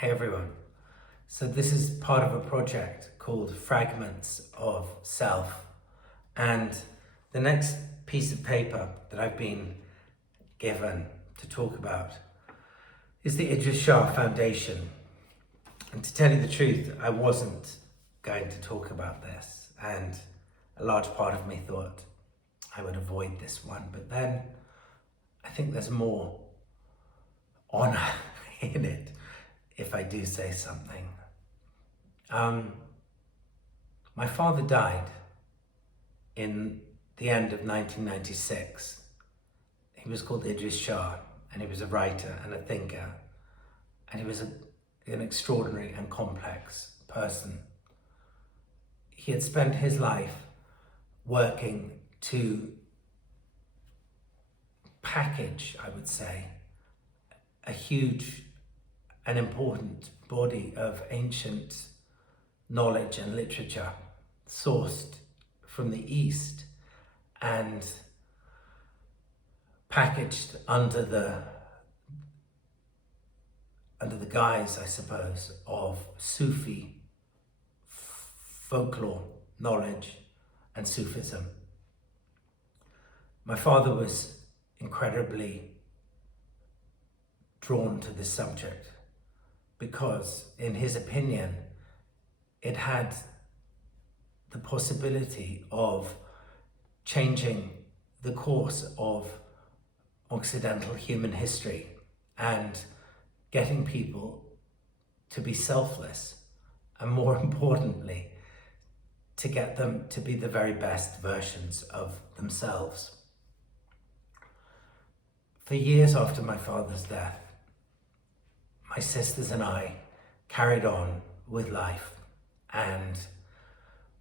Hey everyone. So this is part of a project called Fragments of Self, and the next piece of paper that I've been given to talk about is the Idries Shah Foundation. And to tell you the truth, I wasn't going to talk about this, and a large part of me thought I would avoid this one, but then I think there's more honor in it if I do say something. My father died in the end of 1996. He was called Idries Shah, and he was a writer and a thinker, and he was an extraordinary and complex person. He had spent his life working to package, I would say, a huge and important body of ancient knowledge and literature sourced from the East and packaged under the guise, I suppose, of Sufi folklore, knowledge, and Sufism. My father was incredibly drawn to this subject because, in his opinion, it had the possibility of changing the course of Occidental human history and getting people to be selfless, and more importantly, to get them to be the very best versions of themselves. For years after my father's death, my sisters and I carried on with life, and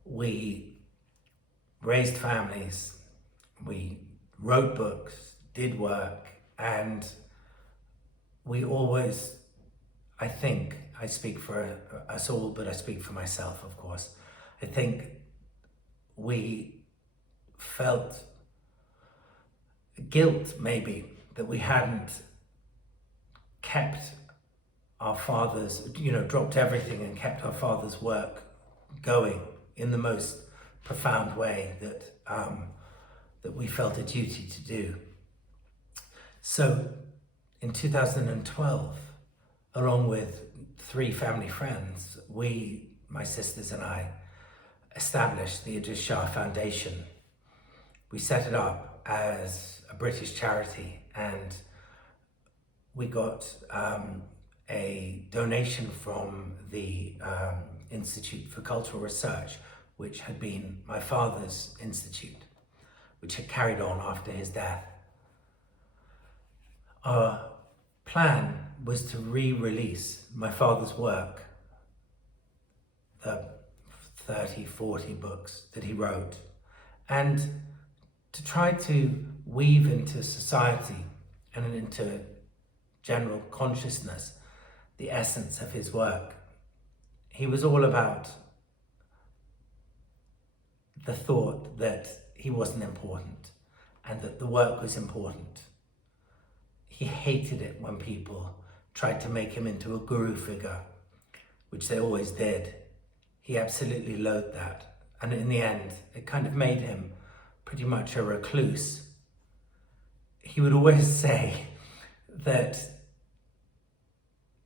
we raised families, we wrote books, did work, and we always, I think, I speak for us all, but I speak for myself, of course, I think we felt guilt, maybe, that we hadn't kept our father's, dropped everything and kept our father's work going in the most profound way that we felt a duty to do. So in 2012, along with 3 family friends, my sisters and I, established the Idries Shah Foundation. We set it up as a British charity, and we got a donation from the Institute for Cultural Research, which had been my father's institute, which had carried on after his death. Our plan was to re-release my father's work, the 30, 40 books that he wrote, and to try to weave into society and into general consciousness the essence of his work. He was all about the thought that he wasn't important and that the work was important. He hated it when people tried to make him into a guru figure, which they always did. He absolutely loathed that. And in the end, it kind of made him pretty much a recluse. He would always say that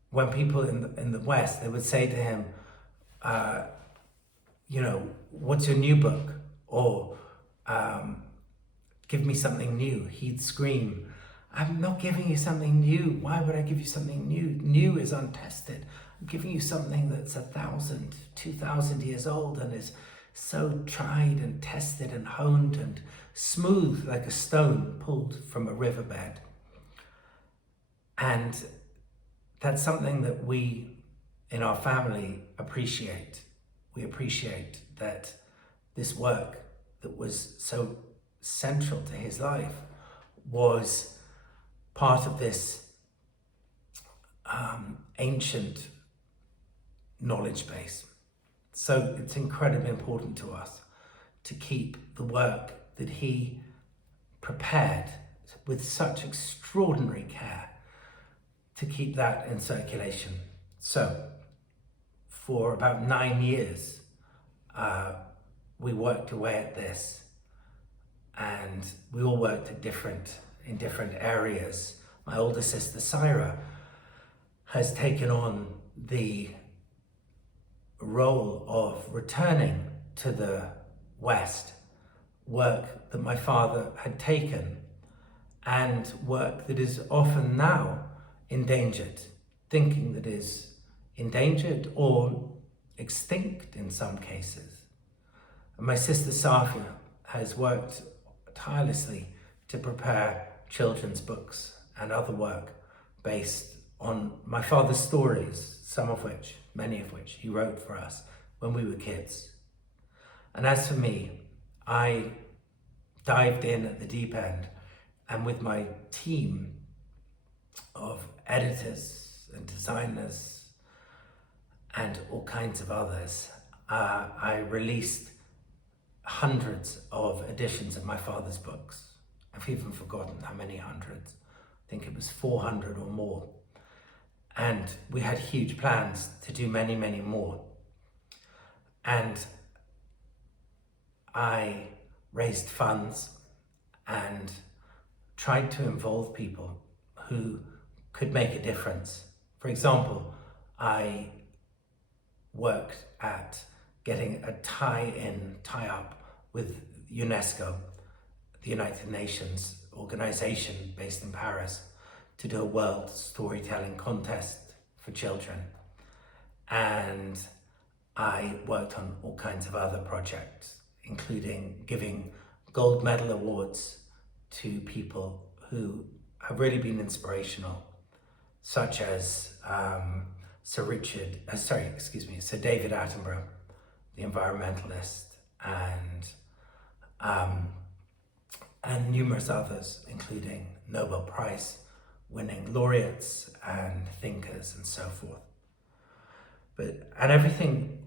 when people in the West, they would say to him, what's your new book? Or give me something new. He'd scream, I'm not giving you something new. Why would I give you something new? New is untested. I'm giving you something that's 1,000, 2,000 years old and is so tried and tested and honed and smooth like a stone pulled from a riverbed. And that's something that we in our family appreciate. We appreciate that this work that was so central to his life was part of this ancient knowledge base. So it's incredibly important to us to keep the work that he prepared with such extraordinary care, to keep that in circulation. So for about 9 years, we worked away at this, and we all worked in different areas. My older sister, Syra, has taken on the role of returning to the West work that my father had taken, and work that is often now endangered, thinking that is endangered or extinct in some cases. And my sister Safia has worked tirelessly to prepare children's books and other work based on my father's stories, many of which he wrote for us when we were kids. And as for me, I dived in at the deep end, and with my team of editors and designers and all kinds of others, I released hundreds of editions of my father's books. I've even forgotten how many hundreds. I think it was 400 or more. And we had huge plans to do many, many more. And I raised funds and tried to involve people who could make a difference. For example, I worked at getting a tie-up with UNESCO, the United Nations organization based in Paris, to do a world storytelling contest for children. And I worked on all kinds of other projects, including giving gold medal awards to people who have really been inspirational, such as Sir David Attenborough, the environmentalist, and numerous others, including Nobel Prize winning laureates and thinkers and so forth. And everything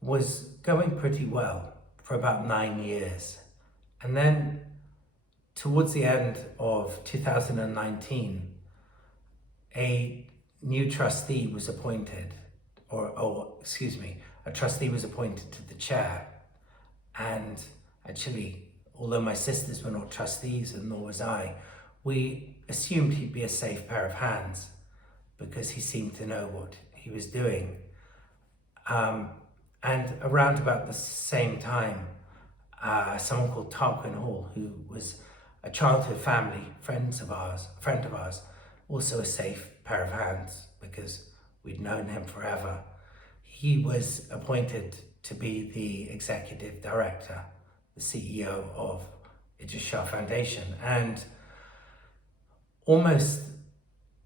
was going pretty well for about 9 years. And then towards the end of 2019, a new trustee was appointed, a trustee was appointed to the chair. And actually, although my sisters were not trustees and nor was I, we assumed he'd be a safe pair of hands because he seemed to know what he was doing. And around about the same time, someone called Tarquin Hall, who was a childhood friend of ours, also a safe pair of hands because we'd known him forever. He was appointed to be the executive director, the CEO of Idries Shah Foundation. And almost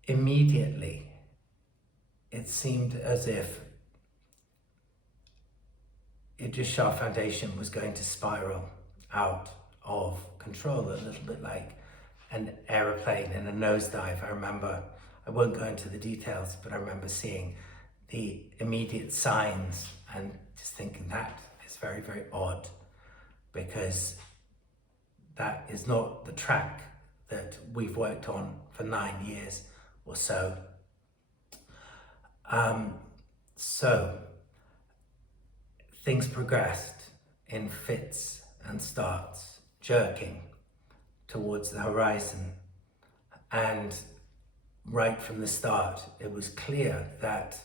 immediately, it seemed as if Idries Shah Foundation was going to spiral out of control, a little bit like an aeroplane in a nosedive. I won't go into the details, but I remember seeing the immediate signs and just thinking that is very, very odd, because that is not the track that we've worked on for 9 years or so. So things progressed in fits and starts, jerking towards the horizon. And right from the start, it was clear that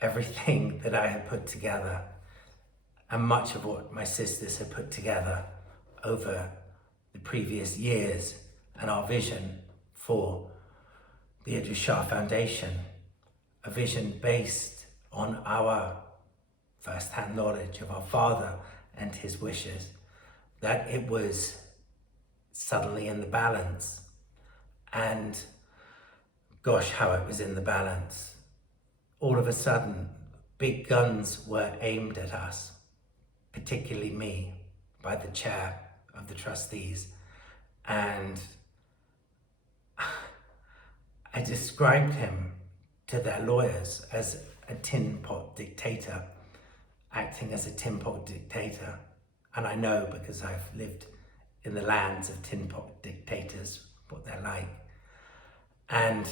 everything that I had put together, and much of what my sisters had put together over the previous years, and our vision for the Idries Shah Foundation, a vision based on our first-hand knowledge of our father and his wishes, that it was suddenly in the balance. And gosh, how it was in the balance. All of a sudden, big guns were aimed at us, particularly me, by the chair of the trustees. And I described him to their lawyers as a tin pot dictator, acting as a tin pot dictator. And I know, because I've lived in the lands of tin pot dictators, what they're like. And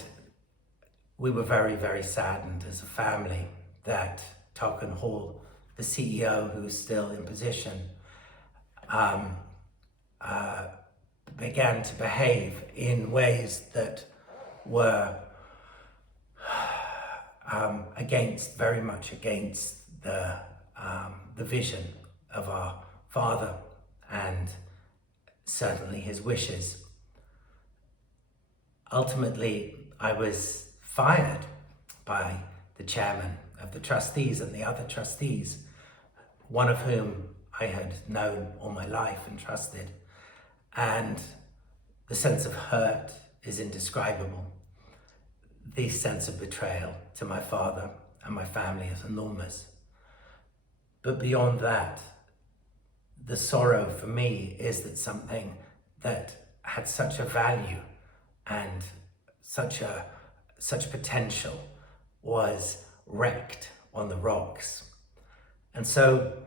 we were very, very saddened as a family that Tarkan Hall, the CEO who is still in position, began to behave in ways that were very much against the vision of our father and certainly his wishes. Ultimately, I was fired by the chairman of the trustees and the other trustees, one of whom I had known all my life and trusted. And the sense of hurt is indescribable. The sense of betrayal to my father and my family is enormous. But beyond that, the sorrow for me is that something that had such a value and such potential was wrecked on the rocks. And so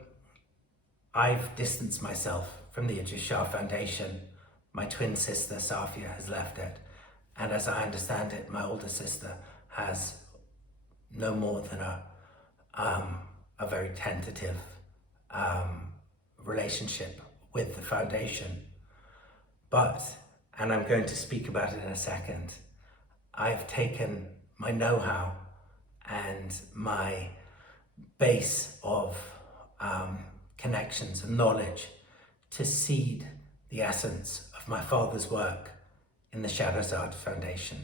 I've distanced myself from the Idries Shah Foundation. My twin sister, Safia, has left it. And as I understand it, my older sister has no more than a very tentative relationship with the foundation. But, and I'm going to speak about it in a second, I've taken my know-how and my base of connections and knowledge to seed the essence of my father's work in the Shahrazad Foundation.